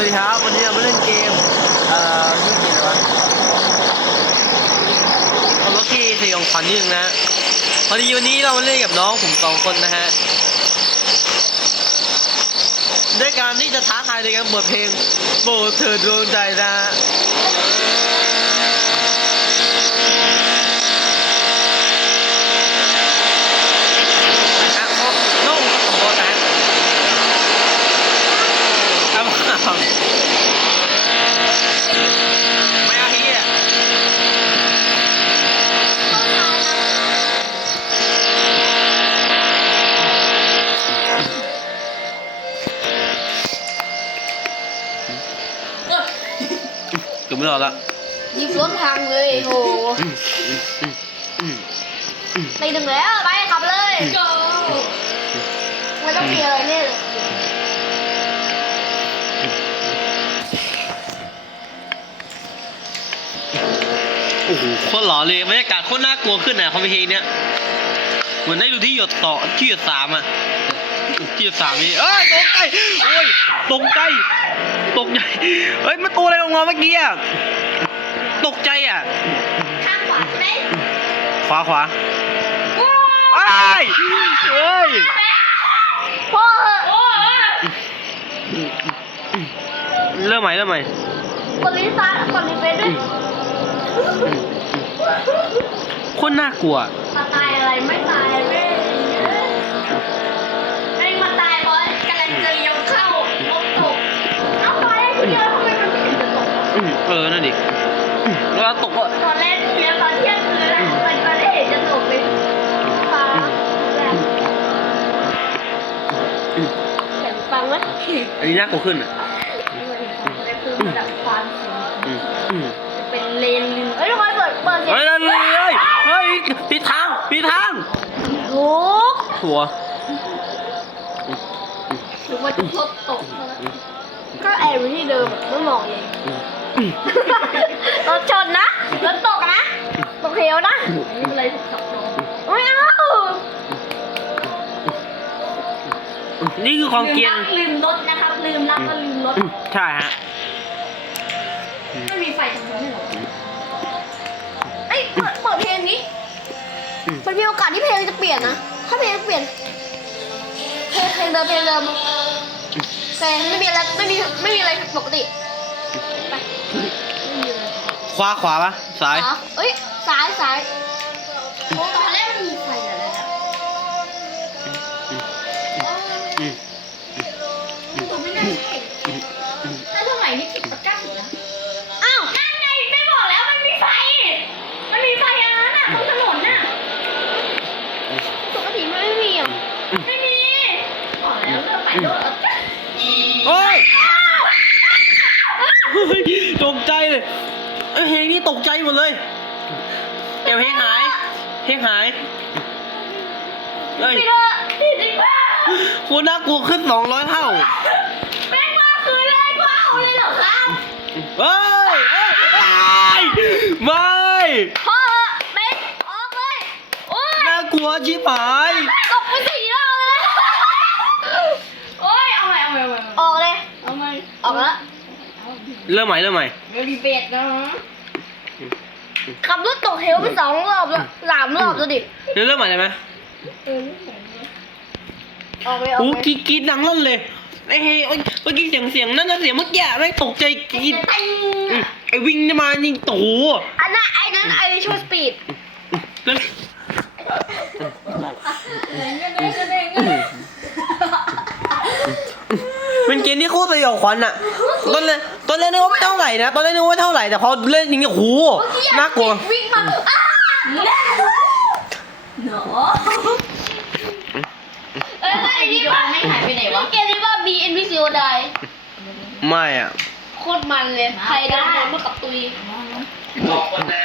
วัสดีครับ วันนี้เรามาเล่นเกม เอ่อชื่อเกมอะไรวะเอาล็อกกี้สยองขวัญนิดนึงนะพอดีวันนี้เรามาเล่นกับน้องผมสองคนนะฮะ ด้วยการที่จะท้าทายในการเปิดเพลงโบเธอดวงใจนะฮะ ไม่รอดละยิบรถพังเลยโหไปถึงแล้วไปขับเลยไม่ต้องมีอะไรแน่เลยโอ้โหโคตรหล่อเลยบรรยากาศโคตรน่ากลัวขึ้นนะคอมเพลงเนี้ยเหมือนได้ดูที่หยดต่อที่หยดสามอะ ที่ยดสามนี่เอ้ยตกใจโอ้ยตกใจตกใจเฮ้ยมันตัวอะไรลงมาเมื่อกี้อะตกใจอะข้างขวาใช่ไหมขวาขวาไอ้ยเฮ้ยพ่อเหเริ่มใหม่เริ่มใหม่กดลิ้นฟ้ากดลิ้นเฟซด้วยคตรน่ากลัวตายอะไรไม่ตายเล เออ นั่นดิเวลาตกก็ตอนแรกเพียตอนเที่ยงคืนแล้วมันก็ได้เห็นจะตกเลยฟ้าแบบเห็นฟังไหมอันนี้น่ากลัวขึ้นอะมันคือระดับความสูงอืมอืมจะเป็นเลนลิงเอ้ยทุกคนเปิดเปิดเสียงเฮ้ยเฮ้ยเฮ้ยปิดทางปิดทางทุกหัวหรือว่าจะรถตกก็แอบอยู่ที่เดิมไม่มองเลย รถชนนะ รถตกนะ ตกเหวนะไม่เป็นไรถูกขับรถไม่เอานี่คือความเกรียนลืมรถนะครับลืมรับก็ลืมรถ ใช่ฮะ ไม่มีไฟทางนั้นเลยเหรอเอ้ยเปิดเปิดเพลงนี้อืมมันมีโอกาสที่เพลงจะเปลี่ยนนะ ถ้าเพลงเปลี่ยน เพลงเพลงเดิมเพลงเดิมแต่ไม่มีอะไรไม่มีไม่มีอะไรปกติ วาขวาปะซ้าย อ๋อเอ้ยซ้ายซ้ายโอ้ตอนแรกมันมีไฟอะไรนะอืมตัวไม่น่าใช่ถ้าสมัยนี้สิบเก้าสิบนะอ้าวนั่นไงไม่บอกแล้วมันมีไฟ มันมีไฟอันนั้นน่ะตรงถนนน่ะปกติมันไม่มีอะไม่มีบอกแล้วเรื่องไปโดนโอ้ยเฮ้ยตกใจเลย เอ้ยเพลงนี้ตกใจหมดเลย เดี๋ยวเพลงหาย เพลงหายเฮ้ยไม่เด้อผิดจริงป่ะโคตรน่ากลัวขึ้นสองร้อยเท่าแม่งมาคืนเลยว้าวเลยเหรอครับเฮ้ยเฮ้ยไม่พ่อเบ็นออกเลยโอ้ยน่ากลัวชิบหาย ตกไปสี่รอบแล้วโอ้ยเอาใหม่เอาใหม่เอาใหม่ออกเลยเอาใหม่ออกแล้ว เริ่มใหม่เริ่มใหม่เดี๋ยวดีเบตนะขับรถตกเหวไปสองรอบแล้วสามรอบแล้วดิเดี๋ยวเริ่มใหม่เลยไหมออกเลยออกโอ้เลยกรีดกรีดดังลั่นเลยไอ้เฮ้ยเอ้ยเมื่อกี้เสียงเสียงนั่นนะเสียงเมื่อกี้ไม่งตกใจกรีดติ้งอืมไอ้วิ่งนี่มานี่โตอันนั้นไอ้นั้นไอ้โชว์สปีดแล้วเป็นเกมที่โคตรสยองขวัญอะตอนแรก ตอนแรกนึกว่าไม่เท่าไหร่นะ ตอนแรกนึกว่าไม่เท่าไหร่แต่พอเล่นจริงๆโอ้โหน่ากลัว วิ่งมาอ้าหนอเอ้ยไอ้นี่ว่าไม่หายไปไหนวะเกมนี้ว่า B N V C O Die ไม่อะโคตรมันเลย ใครได้เมื่อกับตุย บอกคนนะ